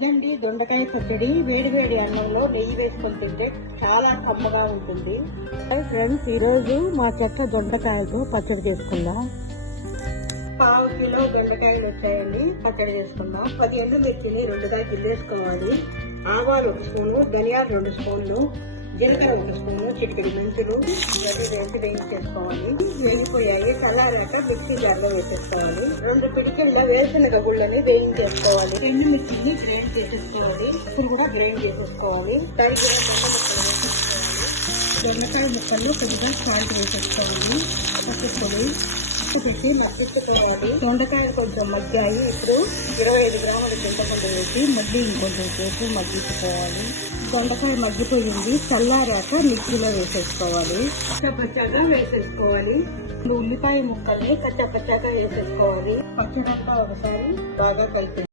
ఇదండి దొండకాయ పచ్చడి. వేడి వేడి అన్నంలో నెయ్యి వేసుకొని తింటే చాలా కమ్మగా ఉంటుంది. ఫ్రెండ్స్, ఈరోజు మా చెట్ల దొండకాయలతో పచ్చడి చేసుకుందాం. 1/2 కిలో దొండకాయలు వచ్చాయండి. పచ్చడి చేసుకుందాం. 10 ఎండుమిర్చిని 2 గిల్లేసుకోవాలి. ఆవాలు 1 స్పూను, ధనియాలు 2 స్పూన్లు, జీలకర్ర 1 స్పూను, చిటికెడు మెంతులు వేయించేసుకోవాలి. వేగిపోయాయి. చల్లారాక మిక్సీ జార్లో వేసేసుకోవాలి. 2 పిడికిళ్ళ వేరుశనగ గుళ్ళని వేయించేసుకోవాలి. ఎండుమిర్చిని గ్రైండ్ చేసేసుకోవాలి. ఇప్పుడు కూడా గ్రైండ్ చేసేసుకోవాలి. తరిగిన దొండకాయ ముక్కల్లో కొద్దిగా సాల్ట్ వేసేసుకోవాలి. పసుపుని పెట్టి మగ్గించుకోవాలి. దొండకాయలు కొంచెం మగ్గాయి. ఇప్పుడు 25 గ్రాముల చింతపండు వేసి మళ్ళీ ఇంకొంచెం సేపు మగ్గించుకోవాలి. దొండకాయ మగ్గిపోయింది. చల్లారాక మిక్సీలో వేసేసుకోవాలి. కచ్చపచ్చగా వేసేసుకోవాలి. ఉల్లిపాయ ముక్కల్ని కచ్చపచ్చగా వేసేసుకోవాలి. పచ్చడంతా ఒకసారి బాగా కలిపి